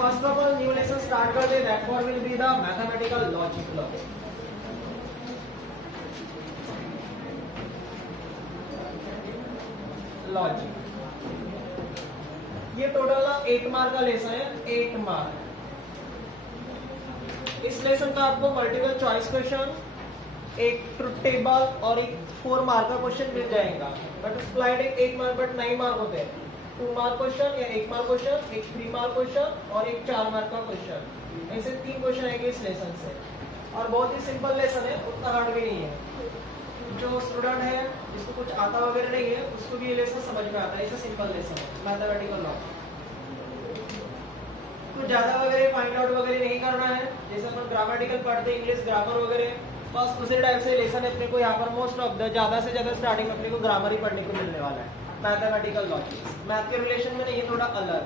First of all new lesson start कर दे, that for will be the mathematical logic logic. ये total ना 8 mark का lesson है, 8 मार्क। इस लेसन का आपको मल्टीपल चॉइस क्वेश्चन, एक ट्रुथ टेबल और एक 4 मार्क का क्वेश्चन मिल जाएगा। बट स्प्लाइड 8 मार्क बट 9 मार्क होते हैं। 2 मार्क क्वेश्चन या 1 मार्क क्वेश्चन, एक 3 मार्क क्वेश्चन और एक 4 मार्क का क्वेश्चन। ऐसे 3 क्वेश्चन आएंगे इस लेसन से और बहुत ही सिंपल लेसन है, उतना हार्ड भी नहीं है। जो स्टूडेंट है जिसको कुछ आता वगैरह नहीं है उसको भी ये लेसन समझ में आता है। ऐसा सिंपल लेसन है मैथमेटिकल लॉ। कुछ ज्यादा वगैरह फाइंड आउट वगैरह नहीं करना है, जैसे अपन ग्रामेटिकल पढ़ते इंग्लिश ग्रामर वगैरह, बस उसी टाइप से लेसन अपने को यहाँ पर मोस्ट ऑफ द ज्यादा से ज्यादा स्टार्टिंग में अपने को ग्रामर ही पढ़ने को मिलने वाला है। मैथमेटिकल लॉजिक मैथ के रिलेशन में नहीं, थोड़ा अलग,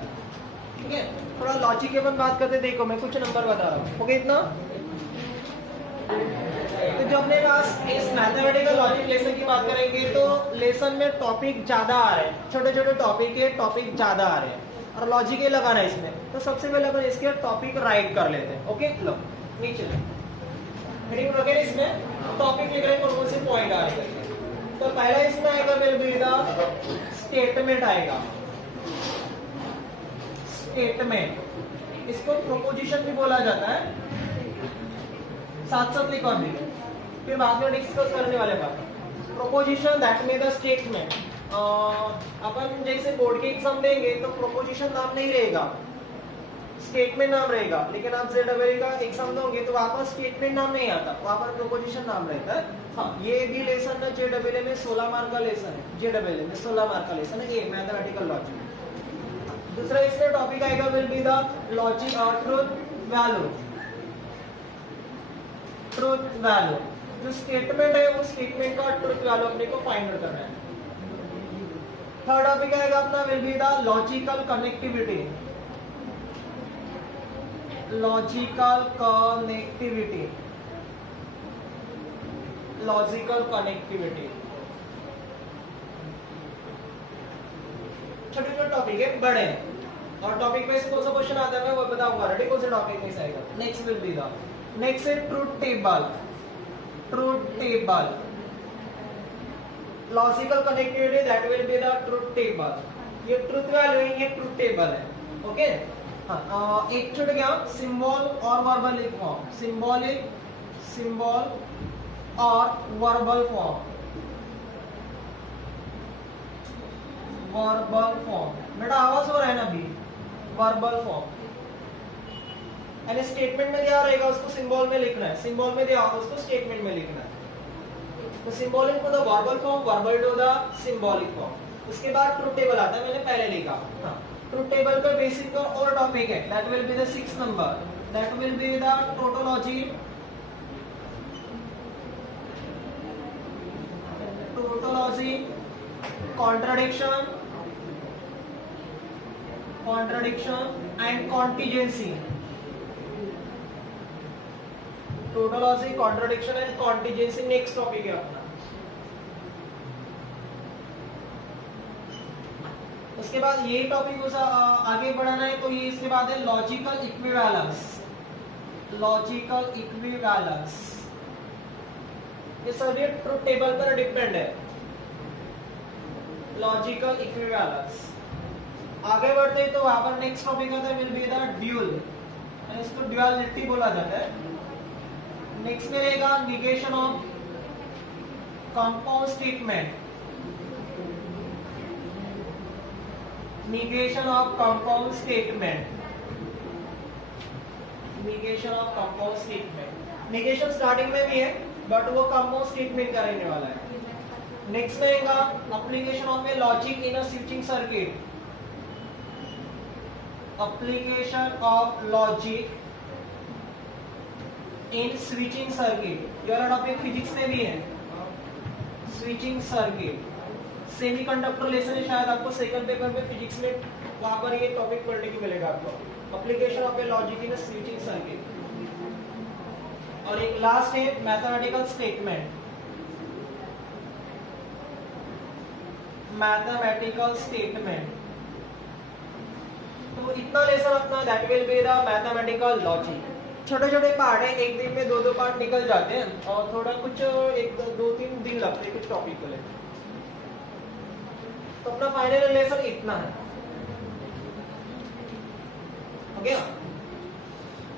ठीक है। थोड़ा लॉजिक की अपन बात करते, देखो मैं कुछ नंबर बता रहा हूँ, ओके इतना। तो जो अपने पास इस मैथमेटिकल लॉजिक लेसन की बात करेंगे तो लेसन में टॉपिक ज्यादा आ रहे हैं, छोटे छोटे टॉपिक ज्यादा आ रहे हैं और लॉजिक ये लगाना है इसमें। तो सबसे पहले अपन इसके टॉपिक राइट कर लेते हैं, ओके। लो नीचे हेडिंग वगैरह इसमें टॉपिक लिख रहे हैं, कौन कौन से पॉइंट आ रहे हैं। तो पहला इसमें आएगा विल बी द स्टेटमेंट आएगा, स्टेटमेंट। इसको प्रोपोजिशन भी बोला जाता है, साथ साथ लिखो अभी, फिर बाद में डिस्कस करने वाले बात। Proposition that mean the statement. अपन जैसे बोर्ड के एग्जाम देंगे तो प्रोपोजिशन नाम नहीं रहेगा, स्टेटमेंट नाम रहेगा। लेकिन आप जेडब्ल्यू का एग्जाम दोगे तो वहां पर स्टेटमेंट नाम नहीं आता, वहां पर प्रोपोजिशन नाम रहता है। हाँ, ये भी लेसन है जेडब्ल्यू में 16 मार्क का लेसन है, जेडब्ल्यू में 16 मार्क का लेसन है ये मैथमेटिकल लॉजिक। दूसरा इसमें टॉपिक आएगा विल बी द लॉजिक और ट्रुथ वैल्यू। ट्रुथ वैल्यू जो स्टेटमेंट है, वो स्टेटमेंट का ट्रुथ वैल्यू अपने को फाइंड आउट करना है। थर्ड टॉपिक आएगा अपना will be the logical connectivity. Logical connectivity, logical connectivity छोटे छोटे टॉपिक है, बड़े हैं। और टॉपिक में से कौन सा क्वेश्चन आता है मैं वो बताऊंगा ऑलरेडी, कौन से टॉपिक में से आएगा। Next will be the next है truth table. Truth table logical connectivity that will be the truth table. ये ट्रुथ वैल्यू है, ये ट्रुथ टेबल है, ओके। हाँ, एक छूट गया सिंबल और वर्बल फॉर्म, सिंबॉलिक सिंबल और वर्बल फॉर्म। वर्बल फॉर्म बेटा आवाज हो रहा है ना अभी, वर्बल फॉर्म। यानी स्टेटमेंट में दिया रहेगा उसको सिंबल में लिखना है, सिंबल में दिया उसको स्टेटमेंट में लिखना है। तो symbolic to the verbal form, verbal to the symbolic form. उसके बाद ट्रुथ टेबल आता है, मैंने पहले लिखा। हाँ, ट्रुथ टेबल का बेसिक और टॉपिक है, that will be the 6 number, that will be the tautology. Tautology, contradiction, contradiction and contingency. Tautology, contradiction and contingency next topic है अपना। उसके बाद ये टॉपिक आगे बढ़ाना है तो ये इसके बाद है लॉजिकल इक्विवेलेंस। लॉजिकल इक्विवेलेंस ये सभी ट्रुथ टेबल पर डिपेंड है। लॉजिकल इक्विवेलेंस आगे बढ़ते हैं तो वहां पर नेक्स्ट टॉपिक आता है विल बी द ड्यूल, इसको ड्युअलिटी बोला जाता है। नेक्स्ट में रहेगा negation of compound statement. negation of compound statement, negation of compound statement। negation starting में भी है बट वो compound statement का रहने वाला है। नेक्स्ट रहेगा application of a logic in a switching circuit। application of logic in switching circuit, ये वाला टॉपिक फिजिक्स में भी है। switching circuit सेमीकंडक्टर लेसन है, शायद आपको सेकंड पेपर में फिजिक्स में वहां पर ये टॉपिक पढ़ने को मिलेगा आपको, application of A logic in switching circuit. और एक लास्ट है मैथमेटिकल स्टेटमेंट। मैथमेटिकल स्टेटमेंट तो इतना लेसन अपना that will be the mathematical logic. छोटे छोटे पार्ट है, एक दिन में दो पार्ट निकल जाते हैं और थोड़ा कुछ एक दो तीन दिन लगते हैं कुछ टॉपिक को लेकर। तो अपना फाइनल लेसन इतना है, हो गया।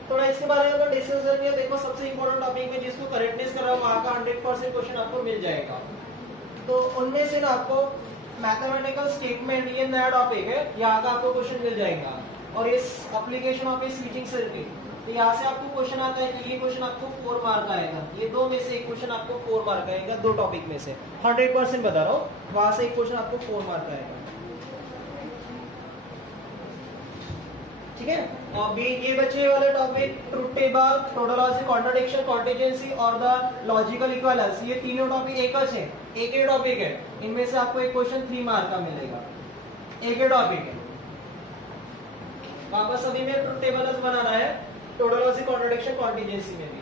थोड़ा इसके बारे में डिस्कस करेंगे। देखो सबसे इंपॉर्टेंट टॉपिक में जिसको करेक्टनेस कर रहा है वहां का 100% क्वेश्चन आपको मिल जाएगा। तो उनमें से ना आपको मैथमेटिकल स्टेटमेंट ये नया टॉपिक है, यहाँ का आपको क्वेश्चन मिल जाएगा। और इस एप्लीकेशन ऑफ स्विचिंग सर्किट, तो यहाँ से आपको क्वेश्चन आता है कि ये क्वेश्चन आपको 4 मार्क आएगा। ये दो में से एक क्वेश्चन आपको 4 मार्क आएगा, दो टॉपिक में से 100% बता रहा हूँ, वहां से एक क्वेश्चन आपको 4 मार्क आएगा। ठीक है। अभी ये बचे वाले topic truth table, tautology, contradiction, contingency और द लॉजिकल इक्विवेलेंस, ये तीनों टॉपिक एक है, एक ही टॉपिक है। इनमें से आपको एक क्वेश्चन 3 मार्क का मिलेगा, एक ही टॉपिक है। वापस अभी में ट्रुथ टेबल बनाना है, टोटोलॉजी, कॉन्ट्रडिक्शन, कॉन्टिजेंसी में भी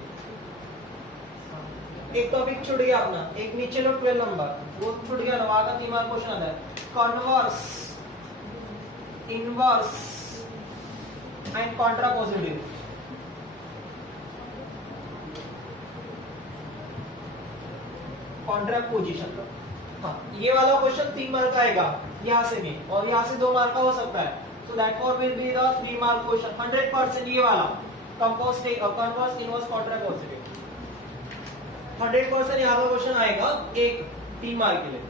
एक टॉपिक छूट गया अपना, एक नीचे लो 12 नंबर, वो छूट गया ना, वहां का 3 मार्क क्वेश्चन आता है। Converse, inverse and contrapositive, contraposition. हाँ, ये वाला क्वेश्चन 3 मार्क का आएगा यहाँ से भी, और यहाँ से 2 मार्क का हो सकता है। So that for will be the 3 mark question 100%। ये वाला कंपोस्ट कन्वर्स, इनवर्स, कॉन्ट्रापोजिटिव 100% यहाँ का क्वेश्चन आएगा, एक 3 मार्क के लिए।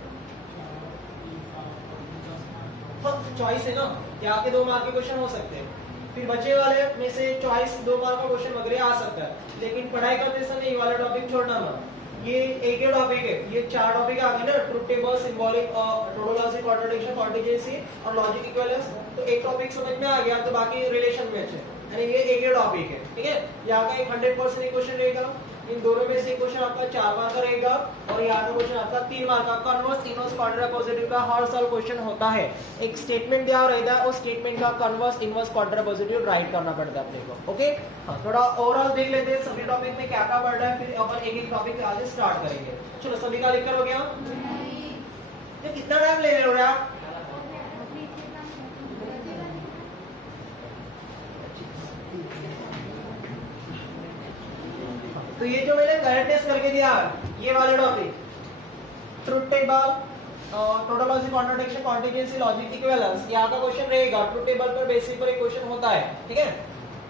चॉइस है ना, यहाँ के 2 मार्क के क्वेश्चन हो सकते हैं, फिर बचे वाले में से चॉइस 2 मार्क का क्वेश्चन वगैरह आ सकता है। लेकिन पढ़ाई करते समय ये वाला टॉपिक छोड़ना मत, ये एक ही टॉपिक है, ये 4 टॉपिक आ गए ना, truth table, symbolic, tautology, contradiction, contingency और लॉजिक इक्विवेलेंस। तो एक टॉपिक समझ में आ गया, तो बाकी रिलेशन मैच है, यानी ये एक ही टॉपिक है। ठीक है, यहाँ का एक 100% क्वेश्चन रहेगा, इन दोनों में से क्वेश्चन आपका 4 मार्क का रहेगा, और यहाँ का क्वेश्चन आपका 3 मार्क का। कन्वर्स, इनवर्स, कॉन्ट्रापोजिटिव का हर साल क्वेश्चन होता है। एक स्टेटमेंट दिया रहता है, उस स्टेटमेंट का कन्वर्स, इनवर्स, कॉन्ट्रापोजिटिव राइट करना पड़ता है अपने को। ओके, हाँ, थोड़ा ओवरऑल देख लेते हैं सभी टॉपिक में क्या क्या पढ़ रहा है, फिर अपन एक एक टॉपिक आज स्टार्ट करेंगे। चलो, सभी का लिख कर हो गया? तो कितना टाइम ले रहे हो आप? तो ये जो मैंने करेक्टनेस करके दिया, ये वाले topic truth table, tautology, contradiction, contingency, logic equivalence, यहाँ का क्वेश्चन रहेगा। ट्रुथ टेबल पर बेसिस पर एक क्वेश्चन होता है, ठीक है।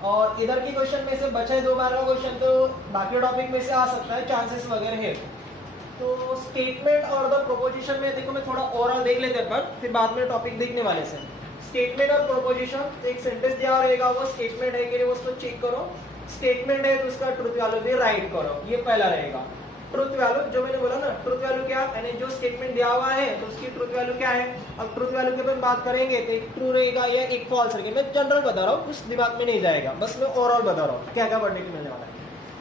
और इधर की क्वेश्चन में से बचा 2 मार्क का क्वेश्चन, तो बाकी टॉपिक में से आ सकता है, चांसेस वगैरह है। तो स्टेटमेंट और द प्रोपोजिशन में देखो, मैं थोड़ा ओवरऑल देख लेते हैं पर फिर बाद में टॉपिक देखने वाले से। स्टेटमेंट और प्रोपोजिशन, एक सेंटेंस दिया रहेगा, वो स्टेटमेंट है कि नहीं उसको चेक करो। स्टेटमेंट है तो उसका ट्रुथ वैल्यू भी राइट करो, ये पहला रहेगा। ट्रुथ वैल्यू जो मैंने बोला ना, ट्रुथ वैल्यू क्या, यानी जो स्टेटमेंट दिया हुआ है तो उसकी ट्रुथ वैल्यू क्या है। अब ट्रुथ वैल्यू की अपन बात करेंगे तो एक ट्रू रहेगा या एक फॉल्स रहेगा। मैं जनरल बता रहा हूँ, कुछ दिमाग में नहीं जाएगा, बस मैं ओवरऑल बता रहा हूँ क्या क्या पढ़ने को मिलने वाला है।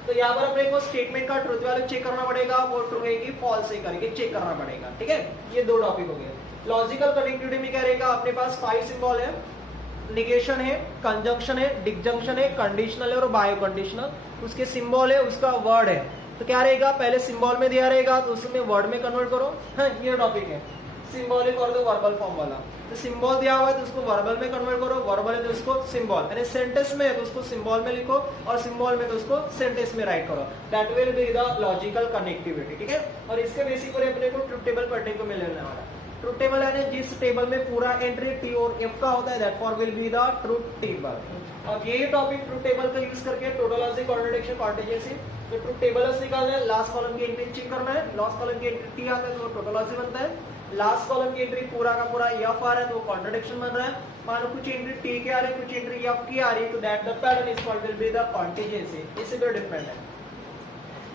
तो यहाँ पर अपने को स्टेटमेंट का ट्रुथ वैल्यू चेक करना पड़ेगा, वो ट्रू है कि फॉल्स है करके चेक करना पड़ेगा, ठीक है। ये 2 टॉपिक हो गए। लॉजिकल कनेक्टिविटी में क्या रहेगा, अपने पास 5 सिंबल है, निगेशन है, कंजंक्शन है, डिसजंक्शन है, कंडीशनल है और बायो कंडीशनल। उसके सिंबल है, उसका वर्ड है। तो क्या रहेगा, पहले सिंबल में दिया रहेगा तो उसमें वर्ड में कन्वर्ट करो। हाँ, ये टॉपिक है सिंबॉलिक और दो वर्बल फॉर्म वाला। तो सिंबल दिया हुआ है तो उसको वर्बल में कन्वर्ट करो, वर्बल है तो उसको सिंबल, यानी सेंटेंस में है तो उसको सिंबल में लिखो और सिंबल में तो उसको सेंटेंस में राइट करो। That will be the logical connectivity, ठीक है। और इसके बेसिक पर अपने को ट्रुथ टेबल पढ़ने को मिलने वाला है। ट्रुथ टेबल है जिस टेबल में पूरा एंट्री टी और एफ का होता है, that for will be the truth table. अब यही टॉपिक ट्रुथ टेबल का यूज करके टोटोलॉजी, कॉन्ट्रडिक्शन, कॉन्टिजेंसी, तो ट्रुथ टेबल निकालना है, लास्ट कॉलम की एंट्री चेक करना है। लास्ट कॉलम की एंट्री टी आता है तो टोटोलॉजी बनता है, लास्ट कॉलम की एंट्री पूरा का पूरा एफ आ रहा है तो कॉन्ट्रडिक्शन बन रहा है। मानो कुछ एंट्री टी के आ रही है, कुछ एंट्री एफ की आ रही है, तो that the pattern is called will be the contingency. इसी पे डिपेंड है।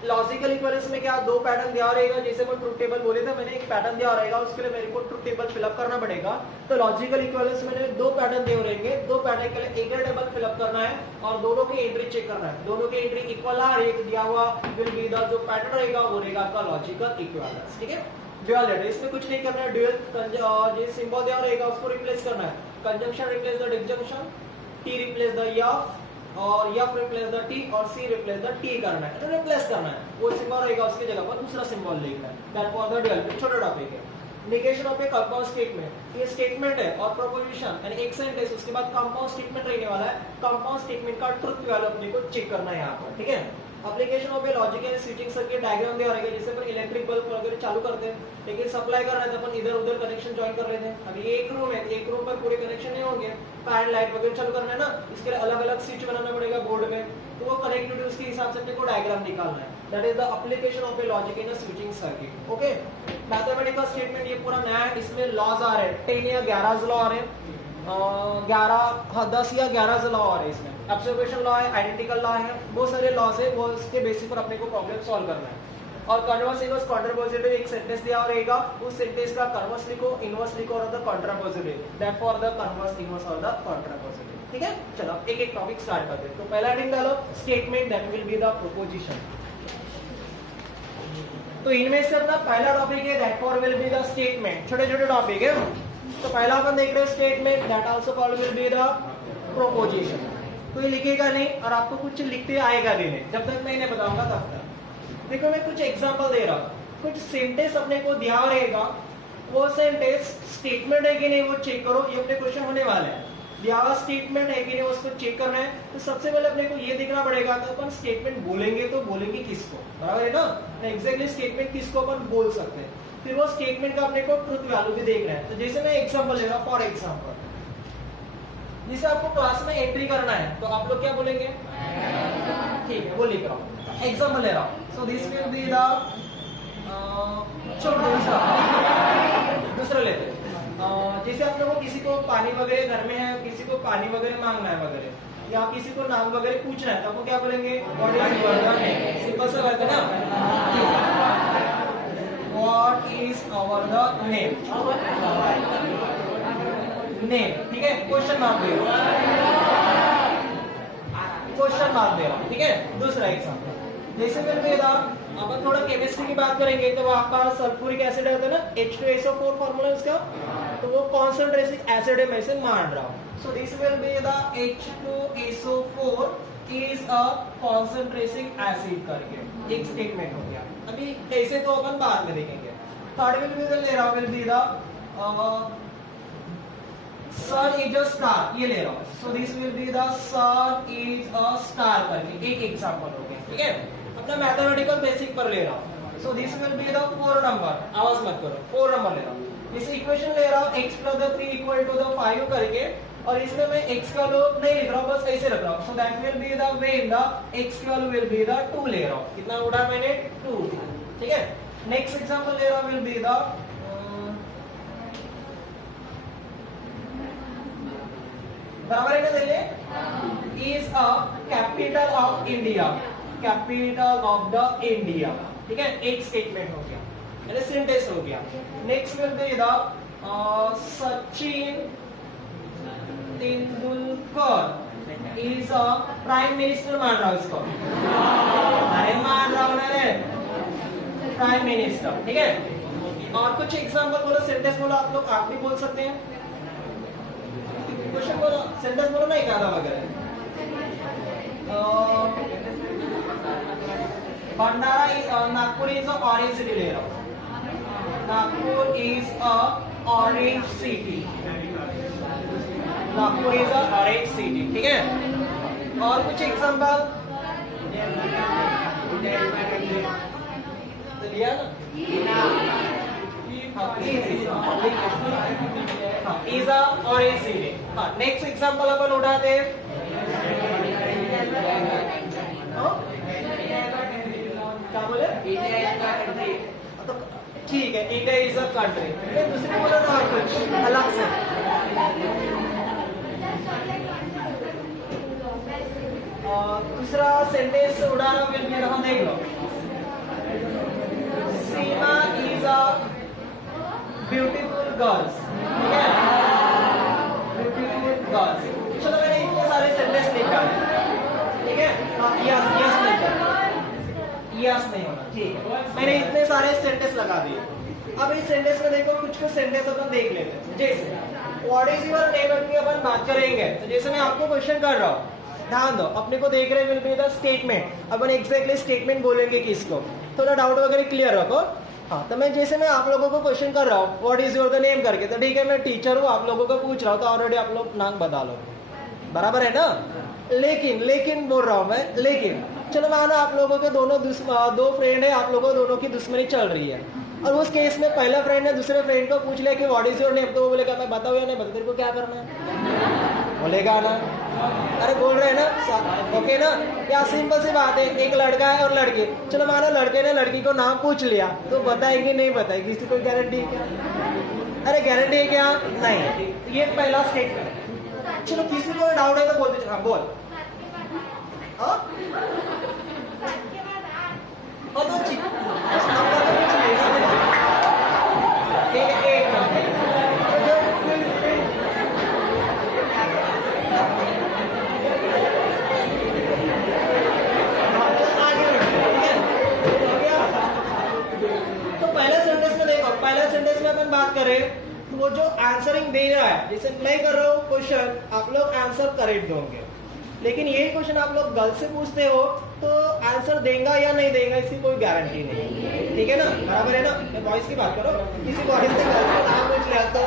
लॉजिकल इक्विवेलेंस में क्या 2 पैटर्न दिया रहेगा, जैसे मैं ट्रुथ टेबल बोले थे, मैंने एक पैटर्न दिया रहेगा, उसके लिए मेरे को ट्रुथ टेबल फिलअप करना पड़ेगा। तो लॉजिकल इक्विवेलेंस में 2 पैटर्न दिए रहेंगे, 2 पैटर्न के लिए एक टेबल फिलअप करना है और दोनों की एंट्री चेक करना है। दोनों की एंट्री इक्वल आ रही है, दिया हुआ विल बी द जो पैटर्न रहेगा वो रहेगा आपका लॉजिकल इक्विवेलेंस, ठीक है। ड्यूअल है, इसमें कुछ नहीं करना है। ड्यूअल जो सिंबल दिया रहेगा उसको रिप्लेस करना है। Conjunction replace the disjunction, T replace the F और एफ रिप्लेस द टी और सी रिप्लेस द टी करना है, रिप्लेस करना है। वो सिंबल रहेगा उसकी जगह पर दूसरा सिंबल लिखना है। दैट फॉर द ड्यूअल, छोटा टॉपिक है। Negation of A compound statement, ये स्टेटमेंट है और प्रोपोजिशन यानी एक सेंटेंस, उसके बाद कंपाउंड स्टेटमेंट रहने वाला है। कंपाउंड स्टेटमेंट का ट्रुथ वैल्यू अपने को चेक करना है यहाँ पर, ठीक है। Application of A logic and switching circuit diagram दिया रहेगा, जैसे पर इलेक्ट्रिक बल्ब वगैरह चालू करते हैं, लेकिन सप्लाई करना है तो अपन इधर उधर कनेक्शन ज्वाइन कर लेते हैं। अभी ये एक रूम है, एक रूम पर पूरे कनेक्शन नहीं होंगे, फैन लाइट वगैरह चालू करना है ना, इसके लिए अलग अलग स्विच बनाना पड़ेगा बोर्ड में, तो वो कनेक्टिविटी उसके हिसाब से अपने को डायग्राम निकालना है। That is the application of A logic in a switching circuit. Okay, mathematical statement ये पूरा नया है, इसमें लॉज आ रहे हैं 10 या 11 लॉ आ रहे हैं, 10 या 11 लॉ आ रहे हैं इसमें। ऑब्जर्वेशन लॉ है, आइडेंटिकल लॉ है, बहुत सारे लॉज है, वो उसके बेसिस पर अपने को प्रॉब्लम सॉल्व करना है। और कन्वर्स इनवर्स कॉन्ट्रापोजिटिव एक सेंटेंस दिया रहेगा, उस सेंटेंस का कन्वर्स लिखो, इनवर्स लिखो और the contrapositive, that for the converse, inverse और द कॉन्ट्रापोजिटिव, ठीक है। चलो एक एक टॉपिक स्टार्ट करते हैं। तो पहला हेडिंग डालो statement that will be the proposition. तो इनमें से अपना पहला टॉपिक है that for will be the statement, छोटे छोटे टॉपिक है। तो पहला अपन देख रहे हैं statement that also called will be the proposition. कोई लिखेगा नहीं और आपको कुछ लिखते आएगा भी नहीं, जब तक मैं इन्हें बताऊंगा तब तक। देखो मैं कुछ एग्जांपल दे रहा हूँ, कुछ सेंटेंस अपने को दिया रहेगा, वो सेंटेंस स्टेटमेंट है कि नहीं वो चेक करो, ये अपने क्वेश्चन होने वाले हैं। दिया हुआ स्टेटमेंट है कि नहीं उसको चेक करना है। तो सबसे पहले अपने को ये देखना पड़ेगा कि अपन स्टेटमेंट बोलेंगे तो बोलेंगे किसको, बराबर है ना, एग्जैक्टली स्टेटमेंट किसको अपन बोल सकते हैं। फिर वो स्टेटमेंट का अपने को ट्रुथ वैल्यू भी देख रहे हैं। तो जैसे मैं एग्जांपल ले रहा हूँ, फॉर एग्जांपल जिसे आपको क्लास में एंट्री करना है तो आप लोग क्या बोलेंगे, ठीक है वो लिख रहा हूँ, एग्जांपल ले रहा हूँ। So this will be the दूसरा लेते हैं। जैसे आप लोगों को किसी को पानी वगैरह घर में है, किसी को पानी वगैरह मांगना है वगैरह, या किसी को नाम वगैरह पूछना है तो आपको क्या बोलेंगे, what is your name, simple सा बात है ना, what is our the name, ठीक है। क्वेश्चन मार्क दे रहा हूं, क्वेश्चन मार्क दे रहा हूं, ठीक है। दूसरा एग्जांपल जैसे फिर मेरा अपन थोड़ा केमिस्ट्री की बात करेंगे तो वहां पर सल्फ्यूरिक एसिड होता है ना, H2SO4 फार्मूला उसका, तो वो कॉन्सेंट्रेटिक एसिड है, मैं इसे मान रहा हूं। So this will be the H2SO4 is a कॉन्सेंट्रेटिक acid करके एक स्टेटमेंट हो गया। अभी ऐसे तो अपन बाद में देखेंगे। थर्ड विल बी द ले रहा will be the sun is a star, ये ले रहा हूँ। So this will be the sun is a star करके एक एग्जांपल हो गया, ठीक है। अपना मैथमेटिकल बेसिक पर ले रहा हूँ। So this will be the 4 number, आवाज मत करो, 4 नंबर ले रहा हूँ। इस इक्वेशन ले रहा हूँ x plus the 3 equal to the 5 करके, और इसमें मैं x का वैल्यू नहीं लिख रहा हूँ, बस ऐसे रख रहा हूँ। So that will be the way in the x की वैल्यू will be the 2 ले रहा हूँ। कितना उड़ा मैंने 2, ठीक है। नेक्स्ट एग्जांपल ले रहा हूँ will be the बराबर है ना, देखिए is a capital of India, capital of the India, ठीक है। एक स्टेटमेंट हो गया, यानी सेंटेंस हो गया। Next will be the Sachin Tendulkar is a prime minister, मान रहा हूं इसको, अरे मान रहा हूं ना, प्राइम मिनिस्टर, ठीक है। और कुछ एग्जांपल बोलो, सेंटेंस बोलो, आप लोग आप भी बोल सकते हैं, क्वेश्चन बोलो, सेंटेंस बोलो ना, एक आधा वगैरह। Bhandara is Nagpur is a orange city ले रहा हूँ, Nagpur is a orange city, Nagpur is a orange city, ठीक है। और कुछ एग्जांपल लिया ना, is a orange city. Next example अपन उठाते हैं, क्या बोले, तो ठीक है, इंडिया इज अ कंट्री, दूसरे बोला ना और कुछ अलग से। दूसरा सेंटेंस उड़ाना विल बी रहा, देख लो, सीमा इज अ ब्यूटीफुल गर्ल्स, ठीक है, ब्यूटीफुल गर्ल्स। चलो मैंने इतने सारे सेंटेंस लिख डाले, ठीक है। यस यस नहीं करना, यस नहीं होना, ठीक है। मैंने इतने सारे सेंटेंस लगा दिए। अब इस सेंटेंस में देखो, कुछ कुछ सेंटेंस अपन देख लेते हैं। जैसे व्हाट इज योर नेम की अपन बात करेंगे, तो जैसे मैं आपको क्वेश्चन कर रहा हूँ, ध्यान दो, अपने को देख रहे will be the statement, upon exactly statement बोलेंगे किसको, थोड़ा डाउट वगैरह क्लियर रखो। हाँ, तो मैं जैसे मैं आप लोगों को क्वेश्चन कर रहा हूँ what is your the name करके, तो ठीक है मैं टीचर हूँ, आप लोगों को पूछ रहा हूँ, तो ऑलरेडी आप लोग नाम बता लो, बराबर है ना। लेकिन बोल रहा हूँ मैं, लेकिन चलो मानो आप लोगों के दो फ्रेंड है, आप लोगों दोनों की दुश्मनी चल रही है, और उस केस में पहला फ्रेंड ने दूसरे फ्रेंड को पूछ लिया कि व्हाट इज योर नेम, तो वो बोलेगा मैं बताऊँ या नहीं बता, तेरे को क्या करना है, बोलेगा ना। अरे बोल रहे हैं ना, ओके ना। क्या सिंपल सी बात है, एक लड़का है और लड़की, चलो मानो लड़के ने लड़की को नाम पूछ लिया, तो बताएगी नहीं बताएगी, इसकी कोई गारंटी है क्या? अरे गारंटी है क्या? नहीं। ये पहला स्टेटमेंट। चलो किसी को डाउट है तो बोलते, हाँ बोल। बात करें तो वो जो आंसरिंग दे रहा है, जैसे मैं कर रहा हूँ क्वेश्चन, आप लोग आंसर करेक्ट दोगे, लेकिन यही क्वेश्चन आप लोग गर्ल से पूछते हो तो आंसर देगा या नहीं देगा इसकी कोई गारंटी नहीं, ठीक है ना, बराबर है ना। मैं बॉयज की बात करो, किसी बॉयज से गर्ल को नाम पूछ लिया तो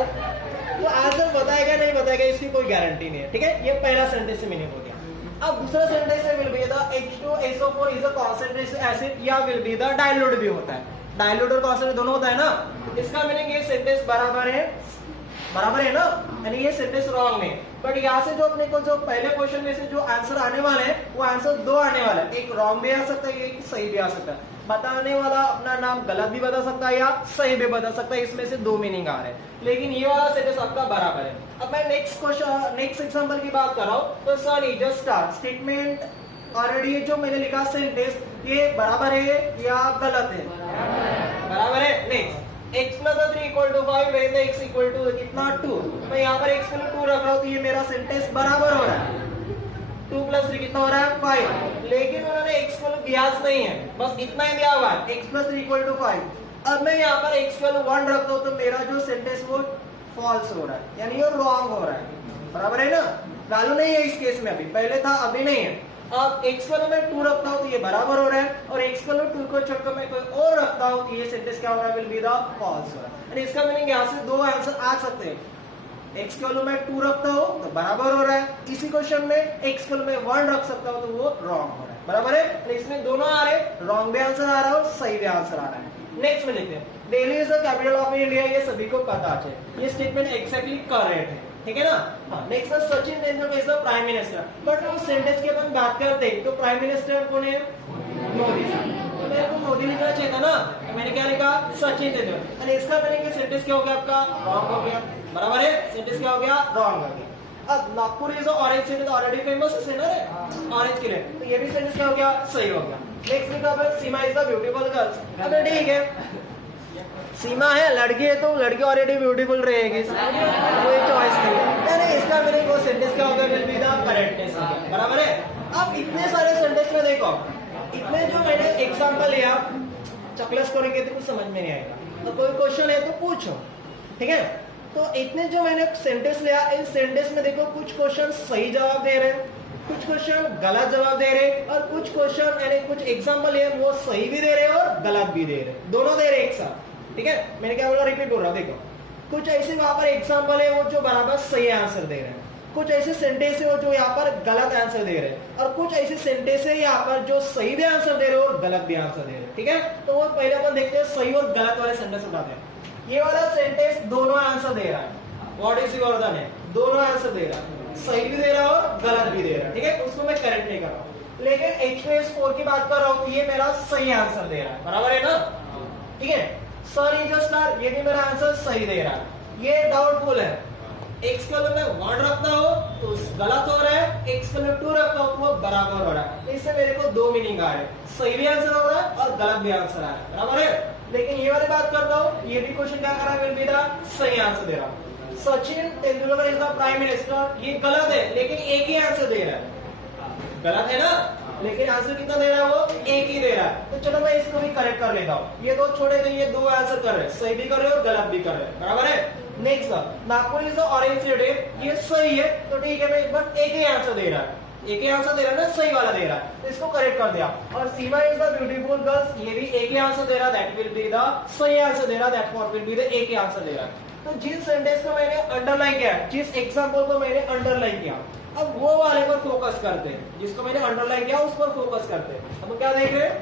आंसर बताएगा नहीं बताएगा इसकी कोई गारंटी नहीं है, ठीक है। ये पहला सेंटेंस से मीनिंग हो गया। अब दूसरा सेंटेंस से will be the H2SO4 is a concentrated acid, या विल बी द डाइल्यूट भी होता है, डाइल्यूट और कॉन्सेंट्रेट दोनों होता है ना। इसका मीनिंग ये सेंटेंस बराबर है ना, यानी ये सेंटेंस रॉन्ग है। बट यहाँ से जो अपने को जो पहले क्वेश्चन में से जो आंसर आने वाला है वो आंसर दो आने वाला है, एक रॉन्ग भी आ सकता है, एक सही भी आ सकता है। बताने वाला अपना नाम गलत भी बता सकता है या सही भी बता सकता है, इसमें से दो मीनिंग आ रहे हैं, लेकिन ये वाला सेंटेंस आपका बराबर है। अब मैं नेक्स्ट एग्जांपल की बात कर रहा हूँ, तो Sunny just start statement already जो मैंने लिखा सेंटेंस ये बराबर है या गलत है? बराबर है। Next x plus 3 equal to 5 when the x equal to कितना 2, मैं यहाँ पर x plus 2 रख रहा हूँ तो ये मेरा सेंटेंस बराबर हो रहा है। 2 plus 3 कितना हो रहा है 5, लेकिन उन्होंने x plus दिया नहीं है, बस इतना ही दिया हुआ है x plus 3 equal to 5। अब मैं यहाँ पर x plus 1 रखता हूँ तो मेरा जो सेंटेंस वो फॉल्स हो रहा है, यानी ये रॉन्ग हो रहा है, बराबर है ना। वैल्यू नहीं है इस केस में, अभी पहले था अभी नहीं है। अब x पर मैं 2 रखता हूँ तो ये बराबर हो रहा है, और x पर 2 को छोड़कर मैं कोई और रखता हूँ तो ये सेंटेंस क्या हो रहा है, विल बी द फॉल्स हो रहा है। यानी इसका मीनिंग यहाँ से दो आंसर आ सकते हैं, x के वैल्यू में 2 रखता हूँ तो बराबर हो रहा है, इसी क्वेश्चन में x के वैल्यू में 1 रख सकता हूँ तो वो रॉन्ग हो रहा है, बराबर है। तो इसमें दोनों आ रहे, रॉन्ग भी आंसर आ रहा है और सही भी आंसर आ रहा है। नेक्स्ट में देखते हैं, Delhi is the capital of India, ये सभी को पता है, ये स्टेटमेंट एक्जैक्टली करेक्ट है, ठीक है ना। हाँ, next Sachin Tendulkar is the prime minister, but उस सेंटेंस की अपन बात करते हैं तो प्राइम मिनिस्टर कौन है? मोदी साहब। तो मेरे को मोदी लिखना चाहिए था ना, मैंने क्या लिखा? सचिन तेंदुलकर। और इसका मीनिंग सेंटेंस क्या हो गया आपका? रॉन्ग हो गया, बराबर है। सेंटेंस क्या हो गया? रॉन्ग हो गया। अब नागपुर इज ऑरेंज सिटी, तो ऑलरेडी फेमस है ना ऑरेंज के लिए, तो ये भी सेंटेंस क्या हो गया? सही हो गया। नेक्स्ट लिखा है सीमा इज द ब्यूटीफुल गर्ल, अबे ठीक है, सीमा है लड़की है तो लड़की ऑलरेडी ब्यूटीफुल रहेगी, कोई चॉइस नहीं है, यानी इसका मीनिंग वो सेंटेंस क्या होगा? विल बी द करेक्टनेस, बराबर है। अब इतने सारे सेंटेंस में देखो, इतने जो मैंने एग्जांपल लिया, चकलेस करेंगे तो कुछ समझ में नहीं आएगा, तो कोई क्वेश्चन है तो पूछो, ठीक है। तो इतने जो मैंने सेंटेंस लिया, इन सेंटेंस में देखो कुछ क्वेश्चन सही जवाब दे रहे, कुछ क्वेश्चन गलत जवाब दे रहे, और कुछ क्वेश्चन यानी कुछ एग्जांपल है वो सही भी दे रहे और गलत भी दे रहे, दोनों दे रहे एक साथ, ठीक है। मैंने क्या बोला, रिपीट बोल रहा हूँ, देखो कुछ ऐसे वहां पर एग्जांपल है वो जो बराबर सही आंसर दे रहे हैं, कुछ ऐसे सेंटेंस है वो जो यहाँ पर गलत आंसर दे रहे हैं, और कुछ ऐसे सेंटेंस है यहाँ पर जो सही भी आंसर दे रहे हैं और गलत भी आंसर दे रहे हैं, ठीक है। तो वो पहले अपन देखते हैं सही और गलत वाले सेंटेंस उठाते हैं। ये वाला सेंटेंस दोनों आंसर दे रहा है, what is your the name, दोनों आंसर दे रहा है, सही भी दे रहा है और गलत भी दे रहा है, ठीक है। उसको मैं करेक्ट नहीं कर रहा हूँ, लेकिन H2S4 की बात कर रहा हूँ, ये मेरा सही आंसर दे रहा है, बराबर है ना, ठीक है। सर इज अ स्टार, ये भी मेरा आंसर सही दे रहा है। ये डाउटफुल है, x के वैल्यू में 1 रखता हो तो गलत हो रहा है, x के वैल्यू 2 रखता हो तो वो बराबर हो रहा है। इससे मेरे को दो मीनिंग आ रहे, सही भी आंसर हो रहा है और गलत भी आंसर आ रहा है, बराबर है। लेकिन ये वाली बात करता हूँ, ये भी क्वेश्चन क्या कर रहा है, विल बी द सही आंसर दे रहा है। Sachin Tendulkar is the prime minister, ये गलत है, लेकिन एक ही आंसर दे रहा है, गलत है ना, लेकिन आंसर कितना दे रहा है, वो एक ही दे रहा है। तो चलो मैं इसको भी करेक्ट कर लेता हूँ, ये दो छोड़े तो ये दो आंसर कर रहे हैं, सही भी कर रहे हैं और गलत भी कर रहे हैं, बराबर है। Next Nagpur is the orange city, ये सही है तो ठीक है, मैं बट एक ही आंसर दे रहा है, एक ही आंसर दे रहा है ना, सही वाला दे रहा है, तो इसको करेक्ट कर दिया। और सीमा इज द ब्यूटीफुल गर्ल्स, ये भी एक ही आंसर दे रहा है, दैट विल बी द सही आंसर दे रहा है, दैट विल बी द एक ही आंसर दे रहा है। तो जिस सेंटेंस को मैंने अंडरलाइन किया, जिस एग्जांपल को मैंने अंडरलाइन किया, अब वो वाले पर फोकस करते हैं, जिसको मैंने अंडरलाइन किया उस पर फोकस करते हैं। अब क्या देख रहे हैं,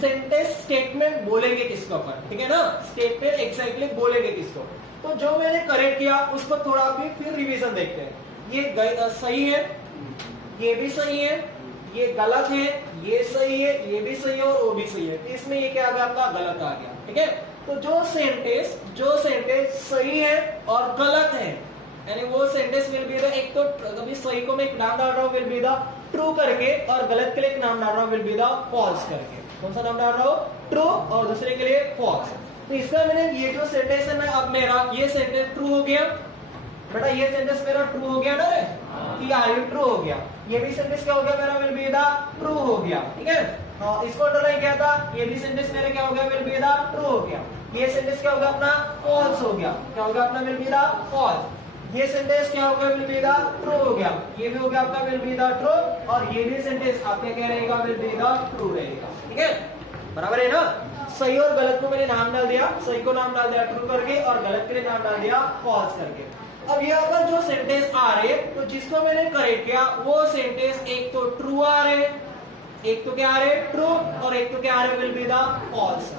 सेंटेंस स्टेटमेंट बोलेंगे किसके ऊपर, ठीक है ना, स्टेटमेंट एग्जैक्टली बोलेंगे किसको। तो जो मैंने करेक्ट किया उसको थोड़ा भी फिर रिवीजन देखते हैं। ये सही है, ये भी सही है, ये गलत है, ये सही है, ये भी सही है और वो भी सही है, तो इसमें ये क्या आ गया आपका, गलत आ गया, ठीक है। तो जो सेंटेंस सही है और गलत है, यानी वो सेंटेंस विल बी द, एक तो कभी सही को मैं एक नाम डाल रहा हूँ विल बी द ट्रू करके, और गलत के लिए एक नाम डाल रहा हूँ विल बी द फॉल्स करके। कौन सा नाम डाल रहा हूँ, ट्रू, और दूसरे के लिए फॉल्स। तो इसका मैंने ये जो सेंटेंस है, मैं अब मेरा ये सेंटेंस ट्रू हो गया बेटा, ये सेंटेंस मेरा ट्रू हो गया ना रे, कि आर यू ट्रू हो गया। ये भी सेंटेंस क्या हो गया मेरा, विल बी द ट्रू हो गया, ठीक है। इसको अंडरलाइन किया था, ये भी सेंटेंस मेरा क्या हो गया, विल बी द ट्रू हो गया। ये सेंटेंस क्या हो गया अपना, फॉल्स हो गया, क्या हो गया अपना, विल बी द फॉल्स। ये सेंटेंस क्या हो गया, विल बी द ट्रू हो गया, ये भी हो गया आपका विल बी द ट्रू, और ये भी सेंटेंस आपका क्या रहेगा, विल बी द ट्रू रहेगा, ठीक है, बराबर है ना। सही और गलत को मैंने नाम डाल दिया, सही को नाम डाल दिया ट्रू करके, और गलत के लिए नाम डाल दिया फॉल्स करके। अब यहाँ पर जो सेंटेंस आ रहे, तो जिसको मैंने करेक्ट किया वो सेंटेंस एक तो ट्रू आ रहे, एक तो क्या आ रहे, ट्रू, और एक तो क्या आ रहे, विल बी द फॉल्स,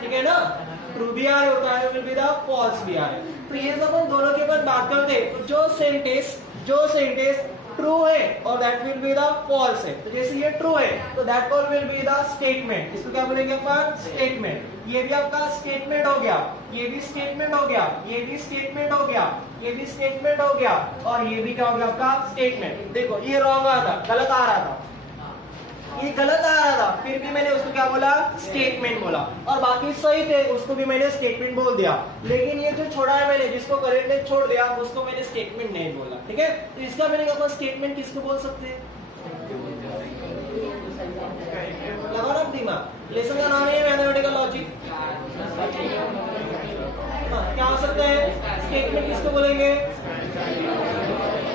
ठीक है ना। ट्रू भी आ रहे होता है, विल बी द फॉल्स भी आ रहे। तो ये सब हम दोनों के ऊपर बात करते हैं। तो जो सेंटेंस ट्रू है और that will be the false है, तो जैसे ये ट्रू है तो that call will be the statement, इसको क्या बोलेंगे अपन, स्टेटमेंट। ये भी आपका स्टेटमेंट हो गया, ये भी स्टेटमेंट हो गया, ये भी स्टेटमेंट हो गया, ये भी स्टेटमेंट हो गया, और ये भी क्या हो गया आपका स्टेटमेंट। देखो ये रॉन्ग आ था, गलत आ रहा था, ये गलत आ रहा था, फिर भी मैंने उसको क्या बोला, स्टेटमेंट बोला, और बाकी सही थे उसको भी मैंने स्टेटमेंट बोल दिया। लेकिन ये जो छोड़ा है मैंने, जिसको करेक्ट छोड़ दिया उसको मैंने स्टेटमेंट नहीं बोला, ठीक है। तो इसका मैंने कहा स्टेटमेंट किसको बोल सकते हैं, लगाओ ना दिमाग, लेसन का नाम है मैथमेटिकल लॉजिक। क्या हो सकता है, स्टेटमेंट किसको बोलेंगे,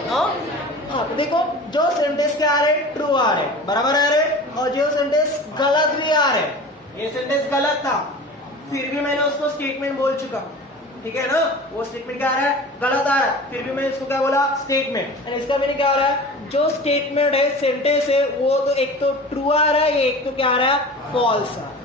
हाँ, तो देखो जो सेंटेंस क्या आ रहे, ट्रू आ रहे, बराबर आ रहे, और जो सेंटेंस गलत भी आ रहे, ये सेंटेंस गलत था, फिर भी मैंने उसको स्टेटमेंट बोल चुका, ठीक है ना। वो स्टेटमेंट क्या आ रहा है, गलत आ रहा है, फिर भी मैंने इसको क्या बोला, स्टेटमेंट। एंड इसका मैंने क्या आ रहा है, जो स्टेटमेंट है, सेंटेंस है, वो तो एक तो ट्रू आ रहा है, एक तो क्या आ रहा है, फॉल्स आ रहा है।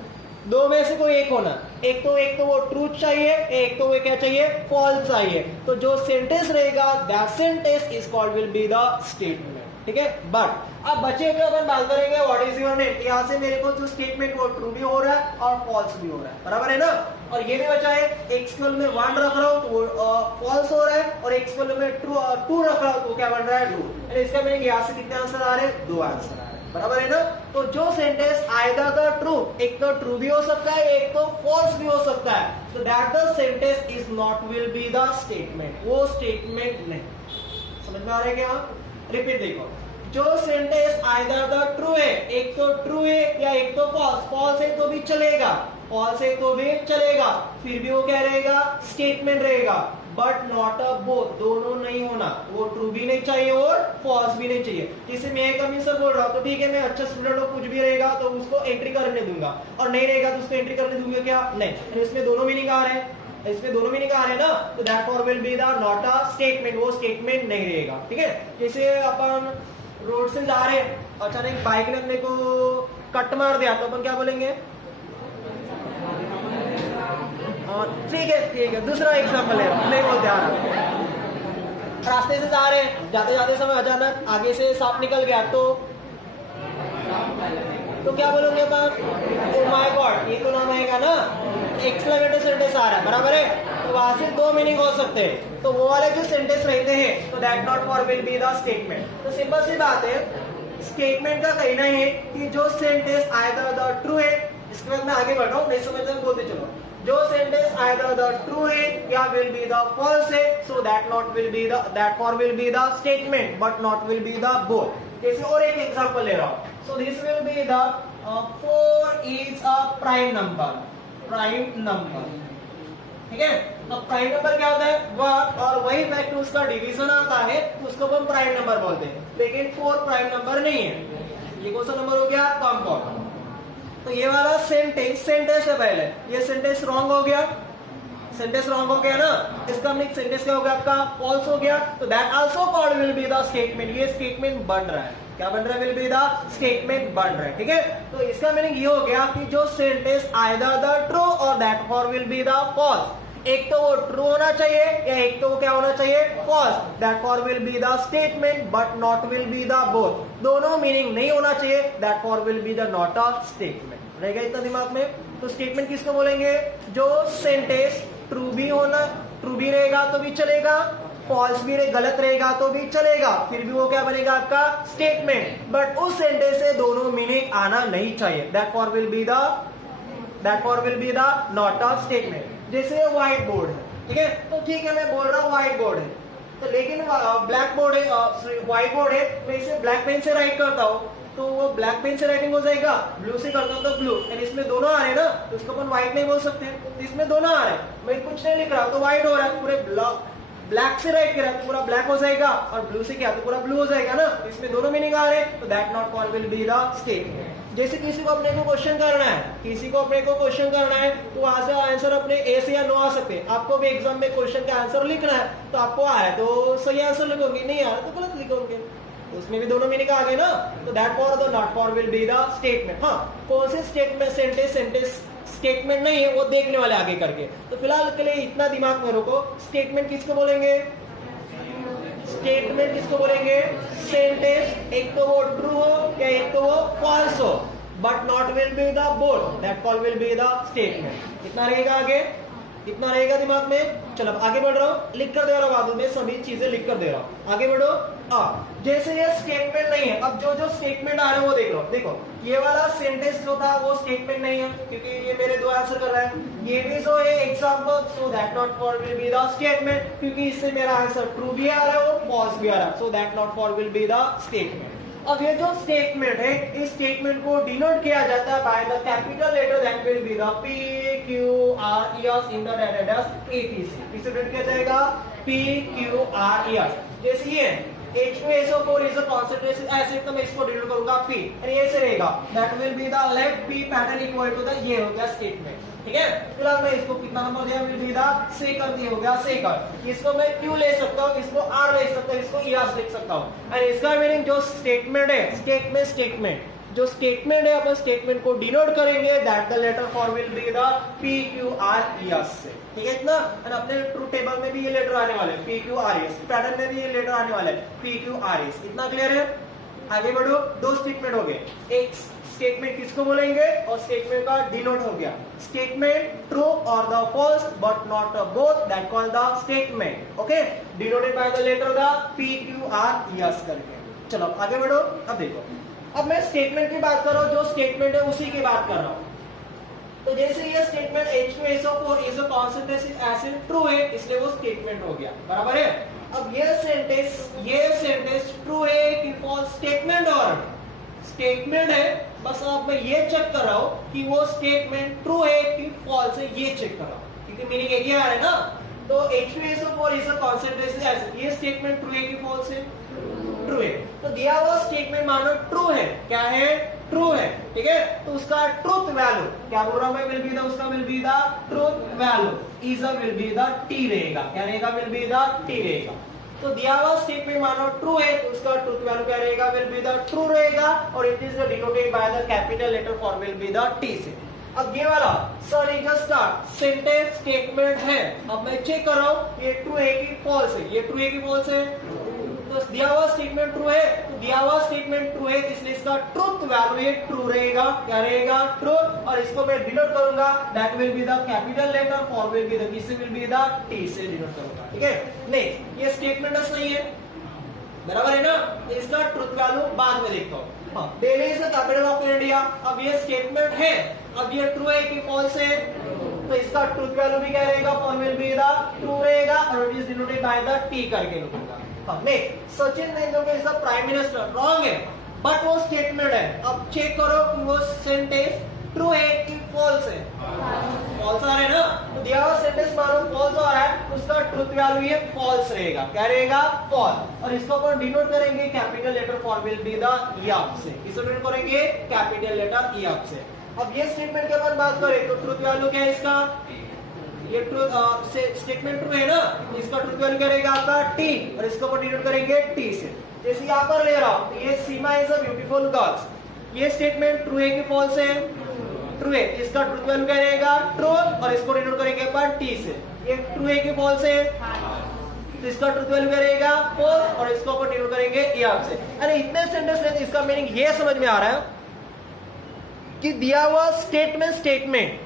दो में से कोई एक होना, एक तो वो ट्रूथ चाहिए, एक तो वो क्या चाहिए, फॉल्स चाहिए। तो जो सेंटेंस रहेगा that sentence is called will be the statement, ठीक है। बट अब बचे के अपन बात करेंगे व्हाट इज योर नेम। यहाँ से मेरे को जो स्टेटमेंट वो ट्रू भी हो रहा है और फॉल्स भी हो रहा है, बराबर है ना। और ये भी बचा है, एक स्केल में 1 रख रहा हूँ तो वो फॉल्स हो रहा है, और एक स्केल में 2 रख रहा हूँ तो क्या बन रहा है, ट्रू। इसका मैंने यहाँ से कितने आंसर आ रहे हैं, 2 आंसर आ रहे हैं, बराबर है ना। तो जो सेंटेंस आइदर द ट्रू, एक तो ट्रू भी हो सकता है, एक तो फॉल्स भी हो सकता है, तो that the sentence is not will be the statement, वो स्टेटमेंट नहीं। समझ में आ रहा है क्या, रिपीट देखो, जो सेंटेंस आइदर द ट्रू है, एक तो ट्रू है या एक तो फॉल्स, फॉल्स है तो भी चलेगा, फॉल्स है तो भी चलेगा, फिर भी वो क्या रहेगा, स्टेटमेंट रहेगा, बट नॉट अ बोथ, दोनों नहीं होना, वो ट्रू भी नहीं चाहिए और फॉल्स भी नहीं चाहिए। जैसे मैं एक सर बोल रहा हूँ तो ठीक है, मैं अच्छा स्टूडेंट हूँ, कुछ भी रहेगा तो उसको एंट्री करने दूंगा, और नहीं रहेगा तो उसको एंट्री करने दूंगा क्या, नहीं। तो इसमें दोनों मीनिंग आ रहे हैं, इसमें दोनों मीनिंग आ रहे हैं ना, तो that for will be the not a statement, वो स्टेटमेंट नहीं रहेगा, ठीक है। जैसे अपन रोड से जा रहे हैं, अचानक बाइक ने अपने को कट मार दिया, तो अपन क्या बोलेंगे, ठीक है, दूसरा एग्जांपल है, नहीं बोलते आ रहा, रास्ते से जा रहे हैं, जाते जाते समय अचानक आगे से सांप निकल गया, तो क्या बोलोगे आप, ओ माय गॉड, ये तो नाम आएगा ना, एक्सक्लेमेटरी सेंटेंस आ रहा है, बराबर है। तो वहां से 2 मीनिंग हो सकते हैं, तो वो वाले जो सेंटेंस रहते हैं तो that not for will be the statement. तो सिंपल सी बात है, स्टेटमेंट का कहना है कि जो सेंटेंस आइदर द ट्रू है, इसके बाद मैं आगे बढ़ रहा हूँ, नहीं समझते बोलते चलो, जो सेंटेंस आइदर द ट्रू है या विल बी द फॉल्स है, so that not will be the, that for will be the statement, but not will be the both. जैसे और एक एग्जांपल ले रहा हूँ, so this will be the 4 is a prime number, ठीक है। अब प्राइम नंबर क्या होता है? 1, और वही फैक्ट उसका डिवीजन आता है उसको हम प्राइम नंबर बोलते हैं, लेकिन 4 प्राइम नंबर नहीं है। ये कौन सा नंबर हो गया? कंपाउंड। तो ये वाला सेंटेंस है पहले, ये सेंटेंस रॉन्ग हो गया, सेंटेंस रॉन्ग हो गया ना, इसका मीनिंग सेंटेंस क्या हो गया आपका? फॉल्स हो गया। तो that also called will be the statement, ये स्टेटमेंट बन रहा है, क्या बन रहा है? विल बी द स्टेटमेंट बन रहा है, ठीक है। तो इसका मीनिंग ये हो गया कि जो सेंटेंस आइदर द ट्रू और that for will be the false, एक तो वो ट्रू होना चाहिए या एक तो वो क्या होना चाहिए? False. That for will be the statement but not will be the both, दोनों मीनिंग नहीं होना चाहिए, that for will be the not a statement. रहेगा इतना दिमाग में? तो स्टेटमेंट किसको बोलेंगे? जो सेंटेंस ट्रू भी रहेगा तो भी चलेगा, फॉल्स भी गलत रहेगा तो भी चलेगा, फिर भी वो क्या बनेगा आपका? स्टेटमेंट। बट उस सेंटेंस से दोनों मीनिंग आना नहीं चाहिए, that for will be the not a statement. जैसे व्हाइट बोर्ड है, ठीक है, तो ठीक है मैं बोल रहा हूँ व्हाइट बोर्ड है, तो लेकिन ब्लैक बोर्ड है, व्हाइट बोर्ड है, मैं इसे ब्लैक पेन से राइट करता हूँ तो वो ब्लैक पेन से राइटिंग हो जाएगा, ब्लू से करता हूँ तो ब्लू, और इसमें दोनों आ रहे हैं ना, तो उसको अपन व्हाइट नहीं बोल सकते, तो इसमें दोनों आ रहे हैं, मैं कुछ नहीं लिख रहा तो व्हाइट हो रहा है, पूरे ब्लैक से राइट करा तो पूरा ब्लैक हो जाएगा, और ब्लू से क्या तो पूरा ब्लू हो जाएगा ना, इसमें दोनों मीनिंग आ रहे हैं, तो that not for will be the statement. जैसे किसी को अपने को क्वेश्चन करना है, तो वहां से आंसर अपने ए से या नो आ सकते हैं। आपको भी एग्जाम में क्वेश्चन का आंसर लिखना है, तो आपको आया तो सही आंसर लिखोगे, नहीं आ रहा तो गलत लिखोगे, तो उसमें भी दोनों मीनिंग आ गए ना, तो that for the not for will be the statement. हाँ, कौन से स्टेटमेंट सेंटेंस स्टेटमेंट नहीं है वो देखने वाले आगे करके, तो फिलहाल के लिए इतना दिमाग में रखो। स्टेटमेंट किसको बोलेंगे? सेंटेंस एक तो वो ट्रू हो या एक तो वो फॉल्स हो, but not will be the both, that call will be the statement. इतना रहेगा आगे, इतना रहेगा दिमाग में। चलो अब आगे बढ़ रहा हूँ, लिख कर दे रहा हूँ, बाद में सभी चीजें लिख कर दे रहा हूँ, आगे बढ़ो। जैसे ये स्टेटमेंट नहीं है, अब जो स्टेटमेंट आ रहे हैं वो देख लो। देखो ये वाला सेंटेंस जो था वो स्टेटमेंट नहीं है, क्योंकि ये मेरे दो आंसर कर रहा है। ये भी जो है example, so that not for will be the statement, क्योंकि इससे मेरा आंसर ट्रू भी आ रहा है और फॉल्स भी आ रहा है, so that not for will be the statement. अब ये जो स्टेटमेंट है, इस स्टेटमेंट को डिनोट किया जाता है by the capital letter that will be the P Q R E S इन द एडेडस ATC। इसे डिनोट किया जाएगा P Q R E S। जैसे ये H2SO4 इज अ कॉन्सेंट्रेशन, ऐसे तो मैं इसको डिनोट करूंगा P, और ये से रहेगा that will be the let P pattern equal to the, ये हो गया स्टेटमेंट, ठीक है। फिलहाल मैं इसको कितना नंबर दिया? विल बी द सेकंड, ये हो गया सेकंड। इसको मैं Q ले सकता हूँ, इसको R ले सकता हूँ, इसको ES लिख सकता हूँ, और इसका मीनिंग जो स्टेटमेंट है, स्टेटमेंट जो स्टेटमेंट है, अपन स्टेटमेंट को डिनोट करेंगे that the letter for will be the P Q R E S से, ठीक है इतना। और अपने ट्रू टेबल में भी ये लेटर आने वाले P Q R E S, pattern में भी ये लेटर आने वाले P Q R E S। इतना क्लियर है? आगे बढ़ो। दो स्टेटमेंट हो गए, एक स्टेटमेंट किसको बोलेंगे और स्टेटमेंट का डिनोट हो गया। स्टेटमेंट ट्रू और the false but not both, that called the statement, okay, denoted by the letter the P Q R E S करके। चलो आगे बढ़ो। अब देखो, अब मैं स्टेटमेंट की बात कर रहा हूं, जो स्टेटमेंट है उसी की बात कर रहा हूं। तो जैसे ये statement H2SO4 is a concentrated acid true है, इसलिए वो स्टेटमेंट हो गया, बराबर है। अब ये सेंटेंस ट्रू है कि फॉल्स? स्टेटमेंट और स्टेटमेंट है, बस अब मैं ये चेक कर रहा हूं कि वो स्टेटमेंट ट्रू है कि फॉल्स है, ये चेक कर रहा हूं, क्योंकि मीनिंग एक ही आ रहा है ना। तो H2SO4 is a concentrated acid, ये स्टेटमेंट ट्रू है कि फॉल्स है? ट्रू है। तो दिया हुआ स्टेटमेंट मानो ट्रू है, क्या है? ट्रू है, ठीक है। तो उसका ट्रूथ वैल्यू क्या बोल रहा हूं मैं? विल बी द, उसका will be the truth value is a will be the T रहेगा, क्या रहेगा? विल बी द टी रहेगा। तो दिया हुआ स्टेटमेंट मानो ट्रू है, तो उसका ट्रूथ वैल्यू क्या रहेगा? विल बी द ट्रू रहेगा, और it is denoted by the capital letter for will be the T से। अब ये वाला sir is just sentence statement है, अब मैं चेक कर रहा हूं ये ट्रू है कि फॉल्स है, ये ट्रू है कि फॉल्स है। तो दिया हुआ स्टेटमेंट ट्रू है, तो दिया हुआ स्टेटमेंट ट्रू है, इसलिए इसका ट्रूथ वैल्यू ये ट्रू रहेगा, क्या रहेगा? ट्रू। और इसको मैं डिनोट करूंगा that will be the capital letter for will be the, किससे विल बी द? टी से डिनोट करूंगा, ठीक है। नहीं, ये स्टेटमेंट नहीं है, बराबर है ना, तो इसका ट्रूथ वैल्यू बाद में देखता हूँ। Delhi is the capital of India, अब ये स्टेटमेंट है, अब ये ट्रू है कि फॉल्स है? तो इसका ट्रूथ वैल्यू भी क्या रहेगा? For will be the true रहेगा, और it is denoted by the T करके लिखूंगा। नहीं, Sachin Tendulkar is the prime minister, wrong है, बट वो स्टेटमेंट है। अब चेक करो कि वो सेंटेंस ट्रू है कि फॉल्स है? फॉल्स आ रहा है ना, तो दिया हुआ सेंटेंस मानो फॉल्स हो रहा है, उसका ट्रुथ वैल्यू ये फॉल्स रहेगा। क्या रहेगा? फॉल्स। और इसको अपन डिनोट करेंगे capital letter for will be the F से। किसको डिनोट करेंगे? कैपिटल लेटर ईएफ से। अब ये स्टेटमेंट के अपन बात करें तो ट्रुथ वैल्यू क्या है इसका? ये ट्रुथ स्टेटमेंट ट्रू है ना, इसका ट्रुथ वैल्यू क्या रहेगा आपका? टी। और इसको अपन डिनोट करेंगे टी से। जैसे यहाँ पर ले रहा हूं, ये सीमा इज अ ब्यूटीफुल गर्ल्स, ये स्टेटमेंट ट्रू है कि फॉल्स है? ट्रू है। इसका ट्रुथ वैल्यू क्या रहेगा? ट्रू। और इसको डिनोट करेंगे अपन टी से। ये ट्रू है कि फॉल्स है? तो इसका ट्रुथ वैल्यू क्या रहेगा? फॉल्स। और इसको अपन डिनोट करेंगे ईएफ से। अरे इतने सेंटेंस लेते, इसका मीनिंग ये समझ में आ रहा है कि दिया हुआ स्टेटमेंट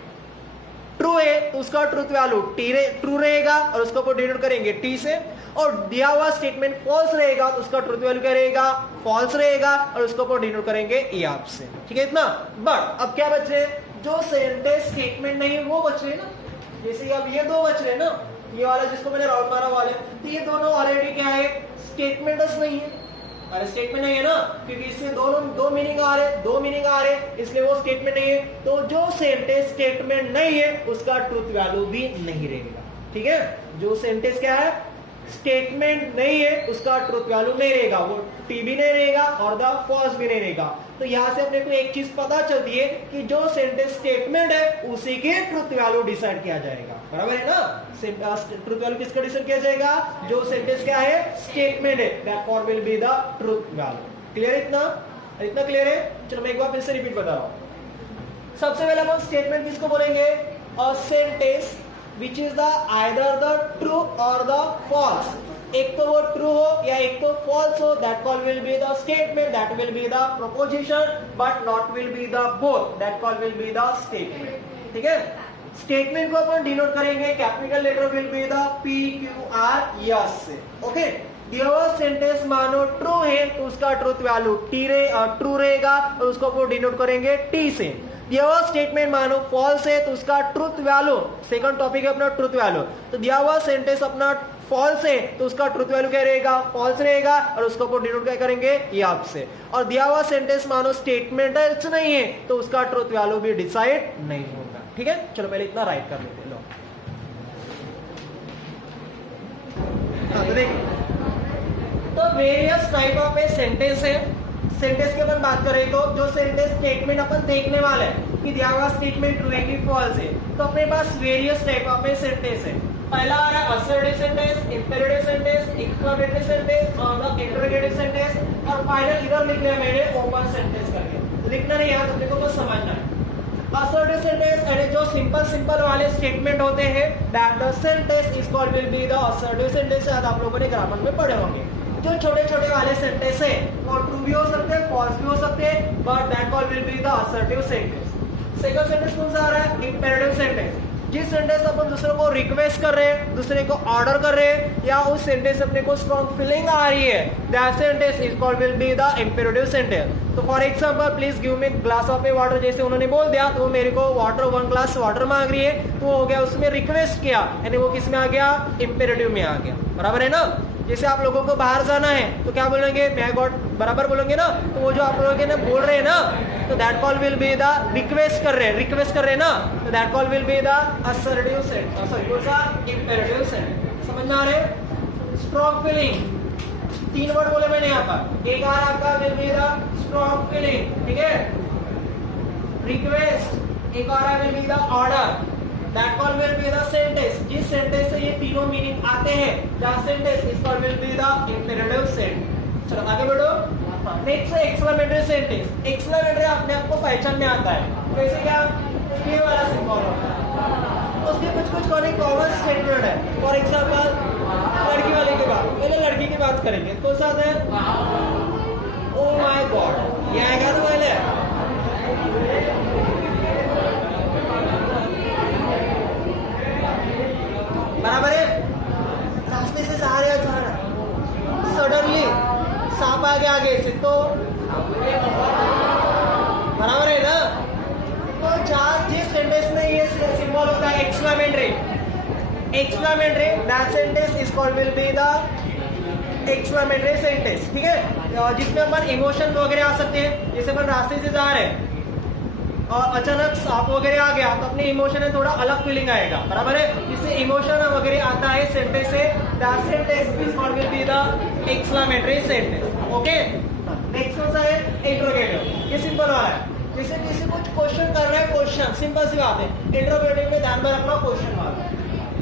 ट्रू है तो उसका ट्रुथ वैल्यू ट्रू रहेगा और उसको अपन डिनोट करेंगे टी से। और दिया हुआ स्टेटमेंट फॉल्स रहेगा तो उसका ट्रुथ वैल्यू क्या रहेगा? फॉल्स रहेगा और उसको अपन डिनोट करेंगे ईएफ से। ठीक है इतना। बट अब क्या बच रहे? जो सेंटेंस स्टेटमेंट नहीं है वो बच रहे ना। जैसे अब ये दो बच रहे ना, ये वाला जिसको मैंने राउंड मारा वाले, तो ये दोनों ऑलरेडी क्या है? स्टेटमेंट्स नहीं है। अरे स्टेटमेंट नहीं है ना, क्योंकि इससे दो मीनिंग आ रहे, इसलिए वो स्टेटमेंट नहीं है। तो जो सेंटेंस स्टेटमेंट नहीं है उसका ट्रुथ वैल्यू भी नहीं रहेगा। ठीक है, जो सेंटेंस क्या है? स्टेटमेंट नहीं है उसका ट्रुथ वैल्यू नहीं रहेगा, वो टी भी नहीं रहेगा और द फॉल्स भी नहीं रहेगा। तो यहां से अपने को एक चीज पता चलती है कि जो सेंटेंस स्टेटमेंट है उसी के ट्रुथ वैल्यू डिसाइड किया जाएगा। बराबर है ना? ट्रुथ वैल्यू किसका डिसाइड किया जाएगा? जो सेंटेंस क्या है? स्टेटमेंट है, that for will be the truth value. Clear है इतना क्लियर है? चलो मैं एक बार फिर से रिपीट बता रहा हूं। सबसे पहले हम स्टेटमेंट किसको बोलेंगे? A sentence which is the either the true or the false। एक तो वो ट्रू हो या एक तो फॉल्स हो, that call will be the statement, that will be the proposition, but not will be the both, that call will be the statement। ठीक है, स्टेटमेंट को अपन डिनोट करेंगे capital letter will be the PQR से। Okay, दिया हुआ sentence मानो true है तो उसका ट्रुथ वैल्यू ट्रू रहेगा और उसको अपन डिनोट करेंगे टी से। दिया हुआ स्टेटमेंट मानो फॉल्स है तो उसका ट्रुथ वैल्यू, सेकंड टॉपिक है अपना ट्रुथ वैल्यू, तो दिया हुआ सेंटेंस अपना फॉल्स है तो उसका ट्रुथ वैल्यू क्या रहेगा? फॉल्स रहेगा और उसको अपन डिनोट क्या करेंगे? ईएफ से। और दिया हुआ सेंटेंस मानो स्टेटमेंट नहीं है तो उसका ट्रुथ वैल्यू भी डिसाइड नहीं होगा। ठीक है, चलो पहले इतना राइट कर लेते हैं। लो तो देखिए, तो वेरियस टाइप ऑफ सेंटेंस है। सेंटेंस की अपन बात करें तो जो सेंटेंस स्टेटमेंट अपन देखने वाले हैं कि दिया हुआ स्टेटमेंट ट्रू है कि फॉल्स है, तो अपने पास वेरियस टाइप ऑफ सेंटेंस है। पहला आ रहा है assertive sentence, imperative sentence, exclamatory sentence और इंटरोगेटिव सेंटेंस, और फाइनल इधर लिख लिया मैंने ओपन सेंटेंस करके। लिखना नहीं है, अपने को बस समझना है। असर्टिव सेंटेंस यानी जो सिंपल वाले स्टेटमेंट होते हैं, that the sentence is called will be the assertive sentence. शायद आप लोगों ने ग्रामर में पढ़े होंगे। जो छोटे वाले सेंटेंस है वो ट्रू भी हो सकते हैं, फॉल्स भी हो सकते हैं, but that call will be the assertive sentence. Second sentence कौन सा आ रहा है? Imperative sentence. जिस सेंटेंस अपन दूसरे को रिक्वेस्ट कर रहे हैं, दूसरे को ऑर्डर कर रहे हैं, या उस सेंटेंस अपने को स्ट्रॉन्ग फीलिंग आ रही है, that sentence is called will be the imperative sentence. तो for example, please give me glass of water, जैसे उन्होंने बोल दिया तो मेरे को वाटर 1 ग्लास वाटर मांग रही है, तो हो गया उसमें रिक्वेस्ट किया, यानी वो किस में आ गया? इंपेरेटिव में आ गया। बराबर है ना? जैसे आप लोगों को बाहर जाना है तो क्या बोलेंगे? मैं गॉड, बराबर बोलेंगे ना? तो वो जो आप लोगों ने बोल रहे हैं ना, तो that call will be the request कर रहे हैं ना, तो that call will be the assertive sentence, sorry कौन सा? Imperative sentence. समझ में आ रहे? स्ट्रॉन्ग फीलिंग, 3 वर्ड बोले मैंने यहाँ पर। एक आ आपका will be the strong feeling, ठीक है, रिक्वेस्ट, एक और will be the order, that call will be the sentence. जिस सेंटेंस से ये तीनों मीनिंग आते हैं, that sentence is called will be the imperative sentence. चलो आगे बढ़ो। नेक्स्ट है एक्सक्लेमेटरी सेंटेंस। एक्सक्लेमेटरी अपने आप को पहचान में आता है, जैसे क्या? ये वाला सिंबल होता है, उसके कुछ कॉमन स्टेटमेंट है। फॉर एग्जांपल, लड़की वाले के बाद, पहले लड़की की बात करेंगे तो साथ है ओ माय गॉड, ये आएगा तो पहले बराबर है। रास्ते से जा रहे हो, सडनली सांप आ गया आगे से, तो बराबर है ना? तो जिस सेंटेंस में ये सिंबल होता है exclamatory, that sentence is called will be the exclamatory sentence. ठीक है, जिसमें अपन इमोशन वगैरह आ सकते हैं। जैसे अपन रास्ते से जा रहे हैं और अचानक सांप वगैरह आ गया तो अपने इमोशन में थोड़ा अलग फीलिंग आएगा, बराबर है। इससे इमोशन वगैरह आता है सेंटेंस से, that sentence is called will be the exclamatory sentence. Okay, next कौन सा है? इंट्रोगेटिव। ये सिंपल वाला है, जैसे किसी कुछ क्वेश्चन कर रहे हैं, क्वेश्चन सिंपल सी बात है। इंट्रोगेटिव में ध्यान में रखना क्वेश्चन वाला,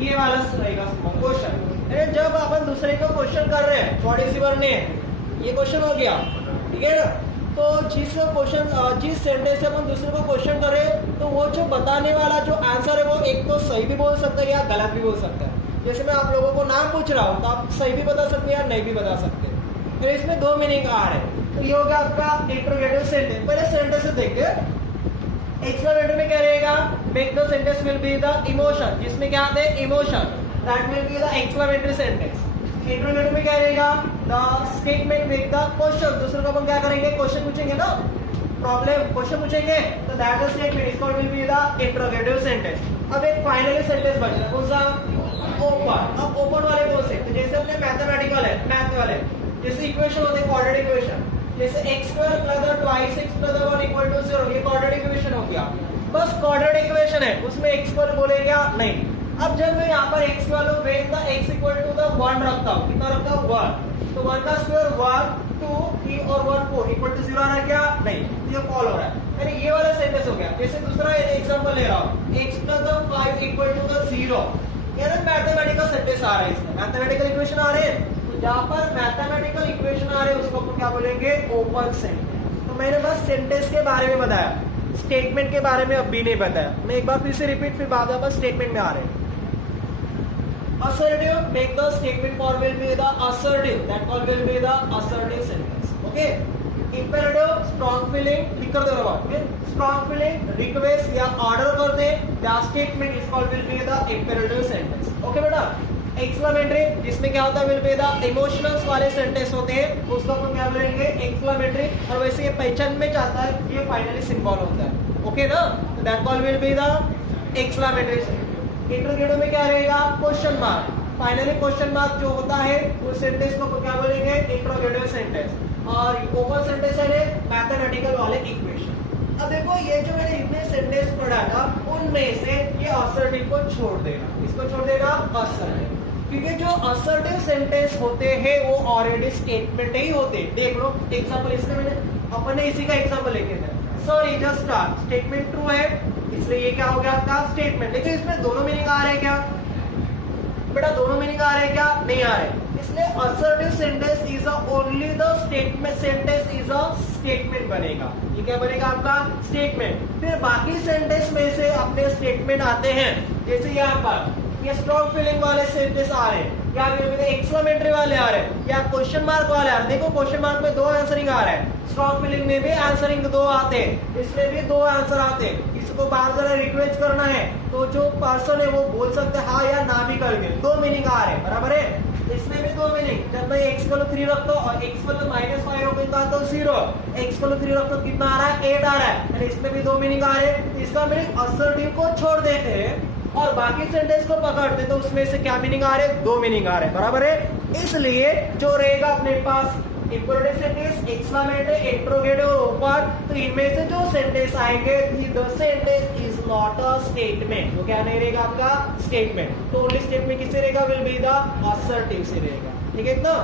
ये वाला रहेगा क्वेश्चन। जब अपन दूसरे को क्वेश्चन कर रहे हैं, व्हाट इज योर नेम, ये क्वेश्चन हो गया, ठीक है ना। तो जिस क्वेश्चन जिस सेंटेंस से अपन दूसरे को क्वेश्चन कर रहे हैं, तो वो जो बताने वाला जो आंसर है वो एक तो सही भी बोल सकता है या गलत भी बोल सकता है। जैसे मैं आप लोगों को नाम पूछ रहा हूँ तो आप सही भी बता सकते हैं या नहीं भी बता सकते। तो इसमें दो मीनिंग आ रहे हैं। तो ये हो गया आपका इंट्रोगेटिव सेंटेंस। पहले सेंटेंस से देखिए। एक्सक्लेमेटरी में क्या रहेगा? Make the sentence will be the emotion, जिसमें क्या आते हैं? Emotion, that will be the exclamatory sentence. Interrogative में क्या रहेगा? The statement make the question, दूसरे को अपन क्या करेंगे? क्वेश्चन पूछेंगे ना, प्रॉब्लम क्वेश्चन पूछेंगे, तो that the statement is called will be the interrogative sentence. अब एक फाइनली सेंटेंस बच रहा, कौन सा? ओपन। अब ओपन वाले कौन से? तो जैसे अपने मैथमेटिकल है, मैथ वाले, जैसे इक्वेशन होते हैं क्वाड्रेटिक इक्वेशन, जैसे x square plus 2x plus 1 equal to 0, ये क्वाड्रेटिक इक्वेशन हो गया। बस क्वाड्रेटिक इक्वेशन है, उसमें x स्क्वायर बोले क्या? नहीं। अब जब मैं यहाँ पर x वालों wait the x equal to the 1 रखता हूँ, कितना रखता हूँ? 1। तो 1 का स्क्वायर 1, 2, 3 और 1 4 इक्वल टू 0 आ रहा है क्या? नहीं, ये फॉल हो रहा है। यानी ये वाला सेंटेंस हो गया। जैसे दूसरा एग्जांपल ले रहा हूँ, x plus 5 equal to the 0, यानी मैथमेटिकल सेंटेंस आ रहा है, इसमें मैथमेटिकल इक्वेशन आ रहे हैं। तो जहाँ पर मैथमेटिकल इक्वेशन आ रहे हैं उसको क्या बोलेंगे? Open sentence. तो मैंने बस सेंटेंस के बारे में बताया, स्टेटमेंट के बारे में अभी नहीं बताया। मैं एक बार फिर से रिपीट, फिर बाद में बस स्टेटमेंट में आ रहे हैं। Assertive, make the statement form will be the assertive, that all will be the assertive sentence. Okay. Imperative, strong feeling, लिख कर दो ना, strong feeling, request या order कर दे, the statement is called will be the imperative sentence. Okay बेटा. Exclamatory, जिसमें क्या होता है? will be the emotionals वाले sentence होते हैं, उसको अपन क्या बोलेंगे? Exclamatory। और वैसे ये पहचान में चाहता है, ये फाइनली सिंबल होता है। ओके ना, तो that all will be the exclamatory sentence। Interrogative में क्या रहेगा? Question mark. Finally question mark जो होता है उस सेंटेंस को क्या बोलेंगे? Interrogative sentence. और ओपन सेंटेंस है मैथमेटिकल वाले इक्वेशन। अब देखो ये जो मैंने इतने सेंटेंस पढ़ा था, उनमें से ये असर्टिव को छोड़ देगा। इसको छोड़ देगा असर्टिव, क्योंकि जो असर्टिव सेंटेंस होते हैं वो ऑलरेडी स्टेटमेंट ही होते हैं। देख लो एग्जांपल, इसमें मैंने अपन ने इसी का एग्जांपल लेके था। सर ये जस्ट स्टेटमेंट ट्रू है, इसलिए ये क्या हो गया आपका? स्टेटमेंट। लेकिन इसमें दोनों मीनिंग आ रहे हैं क्या बेटा? दोनों मीनिंग आ रहे हैं क्या? नहीं आ रहे। इसलिए assertive sentence is only the statement, sentence is a statement बनेगा। ये क्या बनेगा आपका? स्टेटमेंट। फिर बाकी सेंटेंस में से अपने स्टेटमेंट आते हैं, जैसे यहाँ पर ये स्ट्रॉन्ग फीलिंग वाले सेंटेंस आ रहे हैं, या फिर एक्सक्लेमेटरी वाले आ रहे हैं, या क्वेश्चन मार्क वाले आ रहे हैं। देखो क्वेश्चन मार्क में दो आंसरिंग आ रहा है, स्ट्रॉन्ग फीलिंग में भी आंसरिंग दो आते हैं, इसमें भी दो आंसर आते हैं। किसी को बार बार रिक्वेस्ट करना है तो जो पर्सन है वो बोल सकते हैं हाँ या ना भी करके। दो मीनिंग आ रहे हैं, बराबर है। इसमें भी दो मीनिंग, जब मैं x को 3 रखता हूँ और x को -5 रखता हूँ तो 0, x को 3 रखता हूँ कितना आ रहा है? 8 आ रहा है। इसमें भी दो मीनिंग आ रहे हैं। इसका मीनिंग असर्टिव को छोड़ देते हैं और बाकी सेंटेंस को पकड़ते तो उसमें से क्या मीनिंग आ रहे हैं? दो मीनिंग आ रहे हैं, बराबर है। इसलिए जो रहेगा अपने पास इंपॉर्टेंट सेंटेंस, एक्सक्लेमेटरी, इंट्रोगेटिव और ओपन, तो इनमें से जो सेंटेंस आएंगे the sentence is not a statement. तो क्या नहीं रहेगा आपका? स्टेटमेंट। तो ओनली स्टेटमेंट किससे रहेगा? विल बी द असर्टिव से रहेगा। ठीक है ना?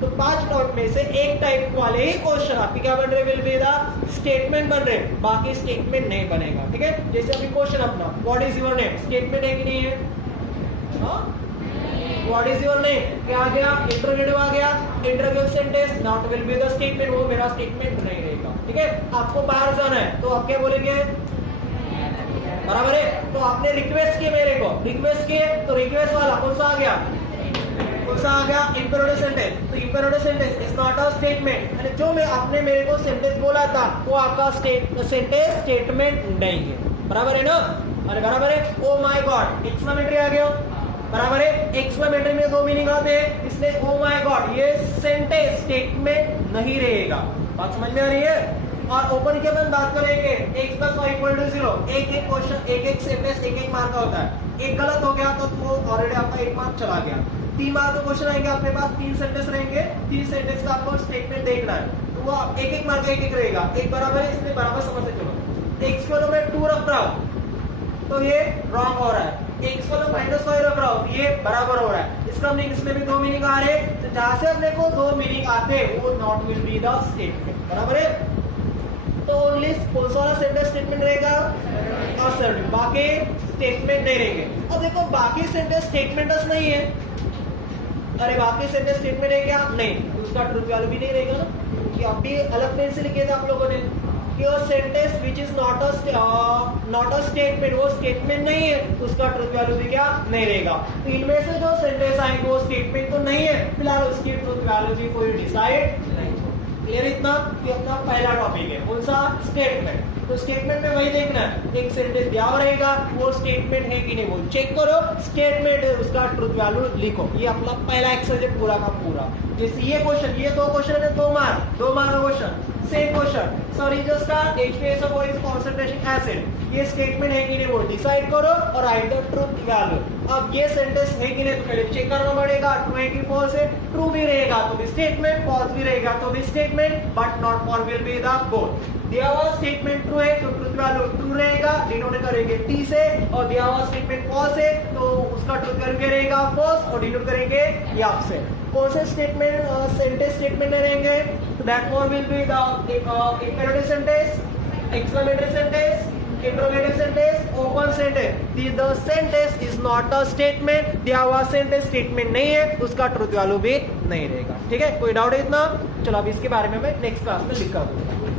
तो 5 टाइप में से एक टाइप वाले ही क्वेश्चन आपके क्या बन रहे? विल बी द स्टेटमेंट बन रहे, बाकी स्टेटमेंट नहीं बनेगा। ठीक है? जैसे अभी क्वेश्चन अपना what is your name, statement है कि नहीं है? व्हाट इज योर नेम क्या आ गया? इंट्रोगेटिव आ गया। Interrogative sentence not will be the statement, वो मेरा स्टेटमेंट नहीं रहेगा। ठीक है? आपको बाहर जाना है तो आप क्या बोलेंगे? बराबर है। तो आपने रिक्वेस्ट किया मेरे को, रिक्वेस्ट किए तो रिक्वेस्ट वाला कौन सा आ गया? कौन सा आ गया? Imperative sentence. तो imperative sentence is not a statement, यानी जो मैं आपने मेरे को सेंटेंस बोला था वो आपका सेंटेंस स्टेटमेंट नहीं है। बराबर है ना? अरे बराबर है। ओ माय गॉड, एक्सक्लेमेटरी आ गया, बराबर है। एक्सक्लेमेटरी में दो मीनिंग आते हैं, इसलिए ओ माय गॉड ये सेंटेंस स्टेटमेंट नहीं रहेगा। बात समझ में आ रही है? और ओपन की अपन बात करेंगे x + y = 0, एक एक क्वेश्चन, एक एक सेंटेंस, एक एक मार्क का होता है। एक गलत हो गया तो वो ऑलरेडी आपका 1 मार्क चला गया। 3 मार्क का क्वेश्चन आएंगे, आपके पास 3 सेंटेंस रहेंगे, 3 सेंटेंस का आपको स्टेटमेंट देखना है, तो वो एक एक मार्क का एक एक रहेगा। एक बराबर है, इसलिए बराबर समझ से चलो। x को तो मैं 2 रख रहा हूं तो ये रॉन्ग हो रहा है, x को तो -5 रख रहा हूं ये बराबर हो रहा है। इसका मीनिंग, इसमें भी 2 मीनिंग आ रहे हैं, तो जहां से अपने को 2 मीनिंग आते हैं वो not will be the statement, बराबर है। तो ओनली कौन सा वाला सेंटेंस स्टेटमेंट रहेगा, असर्टिव, बाकी स्टेटमेंट नहीं रहेंगे। अब देखो बाकी सेंटेंस स्टेटमेंट्स नहीं है, अरे बाकी सेंटेंस स्टेटमेंट है क्या, नहीं, उसका ट्रूथ वैल्यू भी नहीं रहेगा ना, क्योंकि अब भी अलग पेन से लिखे थे आप लोगों ने कि वो sentence which is not a statement, वो स्टेटमेंट नहीं है, उसका ट्रूथ वैल्यू भी क्या नहीं रहेगा। तो इनमें से जो सेंटेंस आएंगे वो स्टेटमेंट तो नहीं है, फिलहाल उसकी ट्रूथ वैल्यू भी कोई डिसाइड नहीं। क्लियर इतना कि अपना पहला टॉपिक है कौन सा, स्टेटमेंट। तो स्टेटमेंट में वही देखना है, एक सेंटेंस दिया रहेगा वो स्टेटमेंट है कि नहीं वो चेक करो, स्टेटमेंट है उसका ट्रूथ वैल्यू लिखो। ये अपना पहला एक्सरसाइज है पूरा का पूरा। जैसे ये क्वेश्चन, ये 2 क्वेश्चन है, 2 मार्क का question, same question, sorry just का H2SO4 इज कंसंट्रेशन एसिड, ये स्टेटमेंट है कि नहीं वो डिसाइड करो और राइट द ट्रूथ वैल्यू। अब ये सेंटेंस है कि नहीं तो पहले चेक करना पड़ेगा, ट्रू है कि फॉल्स है, ट्रू भी रहेगा तो भी स्टेटमेंट, फॉल्स भी रहेगा तो भी statement, but not for will be the both. दिया हुआ स्टेटमेंट ट्रू है तो ट्रूथ वैल्यू ट्रू रहेगा, डिनोट करेंगे T से, और दिया हुआ स्टेटमेंट फॉल्स है तो उसका ट्रूथ वैल्यू क्या रहेगा, फॉल्स, और डिनोट करेंगे F से। कौन से स्टेटमेंट सेंटेंस स्टेटमेंट रहेंगे, तो that one will be the imperative sentence, exclamatory sentence, interrogative sentence, open sentence. The sentence is not a statement, दिया हुआ सेंटेंस स्टेटमेंट नहीं है, उसका ट्रूथ वैल्यू भी नहीं रहेगा। ठीक है, कोई डाउट है इतना? चलो अब इसके बारे में मैं नेक्स्ट क्लास में लिखा दूंगा।